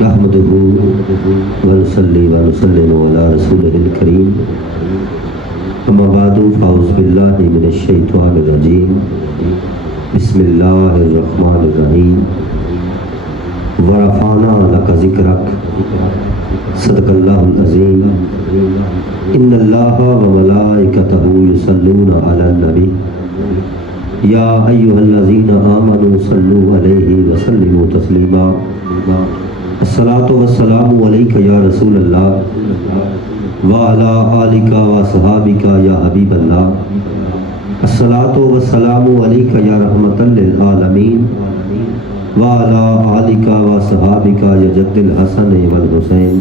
نحمده ونصلي ونسلم على رسوله الكريم اما بعد فاعوذ بالله من الشیطان الرجیم بسم اللہ الرحمن الرحیم ورفعنا لك ذکرک صدق اللہ العظیم ان اللہ وملائکتہ یصلون علی النبی یا ایھا الذین آمنوا صلوا علیہ وسلموا تسلیما الصلاۃ والسلام علیک یا رسول اللہ وعلی آلک وصحابک یا حبیب اللہ الصلاۃ والسلام علیک یا رحمۃ للعالمین وعلی آلک وصحابک یا جد الحسن والحسین۔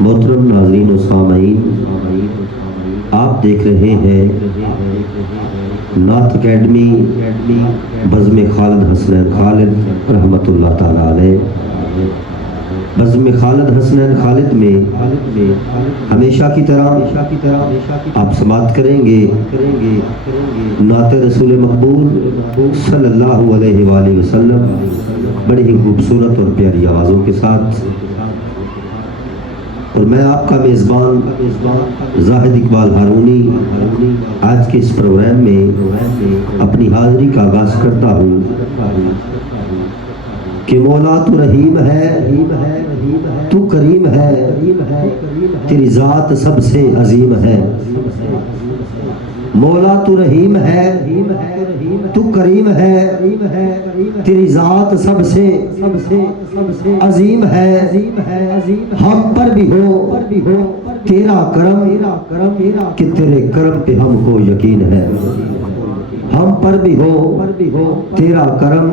محترم ناظرین و سامعین، آپ دیکھ رہے ہیں نعت اکیڈمی بزم خالد حسنین خالد رحمۃ اللہ تعالیٰ علیہ۔ بزم خالد حسنین خالد میں ہمیشہ کی طرح آپ سماعت کریں گے نعت رسول مقبول صلی اللہ علیہ وآلہ وسلم بڑی ہی خوبصورت اور پیاری آوازوں کے ساتھ، اور میں آپ کا میزبان زاہد اقبال ہارونی آج کے اس پروگرام میں اپنی حاضری کا آغاز کرتا ہوں کہ مولا تو رحیم ہے، تو کریم ہے، تیری ذات سب سے عظیم ہے۔ مولا تو رحیم ہے، تو کریم ہے، تیری ذات سب سے عظیم ہے۔ ہم پر بھی ہو تیرا کرم کہ تیرے کرم پہ ہم کو یقین ہے۔ ہم پر بھی ہو تیرا کرم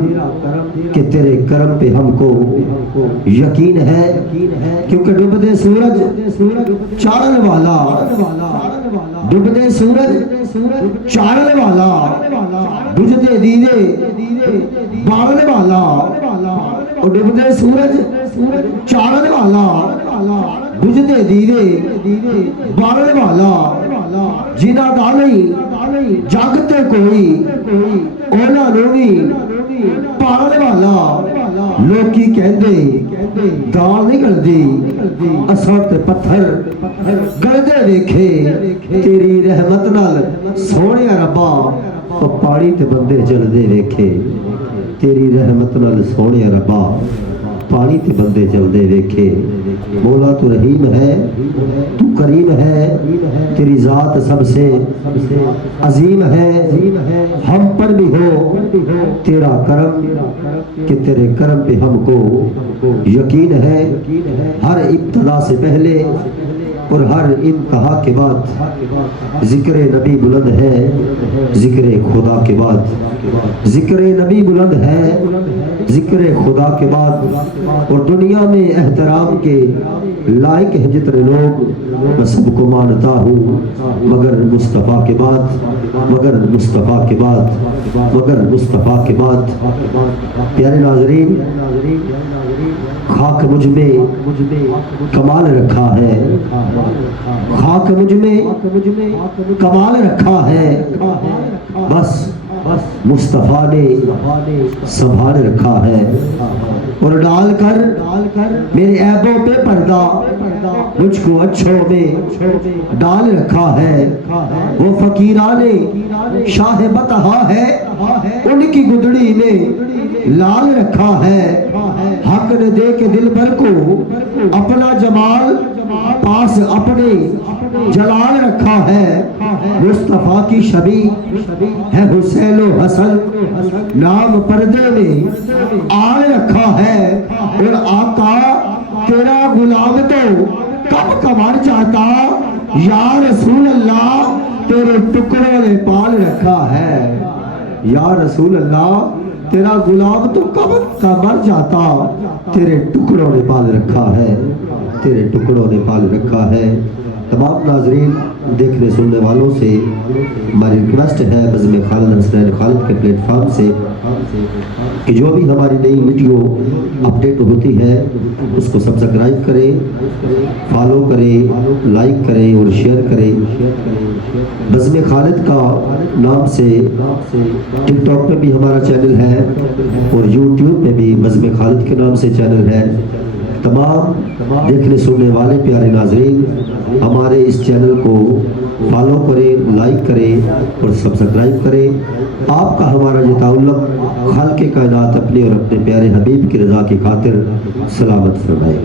کہ تیرے کرم پہ ہم کو یقین ہے، کیونکہ ڈوبتے سورج چاڑن والا، ڈوبتے سورج چاڑن والا، بجھتے دیدے بارن والا، اور ڈوبتے سورج چاڑن والا، بجھتے دیدے بارن والا، جنا دا نہیں جاگتے کوئی اونا نوی پارن والا۔ لوکی کہندے دال نہیں گلدی، اساں تے پتھر گلدے ویکھے، تیری رحمت نال سونے ربا پاڑی تے بندے جلدے ویکھے۔ تیری رحمت نال سونے ربا پانی تے بندے چلدے ویکھے۔ مولا تو رحیم ہے، تو کریم ہے، تیری ذات سب سے عظیم ہے۔ ہم پر بھی ہو تیرا کرم کہ تیرے کرم پہ ہم کو یقین ہے۔ ہر ابتدا سے پہلے اور ہر انتہا کے بعد ذکر نبی بلند ہے، ذکر خدا کے بعد ذکر نبی بلند ہے، ذکر خدا کے بعد۔ اور دنیا میں احترام کے لائق ہیں جتنے لوگ، میں سب کو مانتا ہوں، مگر مصطفیٰ کے بعد، مگر مصطفیٰ کے بعد، مگر مصطفیٰ کے بعد۔ پیارے ناظرین، خاک مجھ میں کمال رکھا ہے، خاک مجھ میں کمال رکھا ہے، بس مصطفیٰ نے سنبھال رکھا ہے۔ اور ڈال کر میرے عیبوں پہ پردہ مجھ کو اچھوں میں ڈال رکھا ہے۔ وہ فقیران شاہ بطحا ہے، ان کی گدڑی میں لال رکھا ہے۔ حق نے دے کے دل بھر کو اپنا جمال پاس اپنے جلال رکھا ہے۔ مصطفیٰ کی شبیہ ہے حسین و حسن، نام پردے میں آل رکھا ہے۔ اور آقا تیرا غلام تو کب کمر جاتا، یا رسول اللہ تیرے ٹکڑوں نے پال رکھا ہے۔ یا رسول اللہ تیرا غلام تو کب مر جاتا، تیرے ٹکڑوں نے پال رکھا ہے، تیرے ٹکڑوں نے پال رکھا ہے۔ تمام ناظرین دیکھنے سننے والوں سے ہماری ریکویسٹ ہے بزم خالد حسنین خالد کے پلیٹ فارم سے کہ جو بھی ہماری نئی ویڈیو اپڈیٹ ہوتی ہے اس کو سبسکرائب کریں، فالو کریں، لائک کریں اور شیئر کریں۔ بزم خالد کا نام سے ٹک ٹاک پہ بھی ہمارا چینل ہے اور یوٹیوب پہ بھی بزم خالد کے نام سے چینل ہے۔ تمام دیکھنے سننے والے پیارے ناظرین ہمارے اس چینل کو فالو کریں، لائک کریں اور سبسکرائب کریں۔ آپ کا ہمارا یہ تعلق خالق کائنات اپنے اور اپنے پیارے حبیب کی رضا کی خاطر سلامت فرمائے۔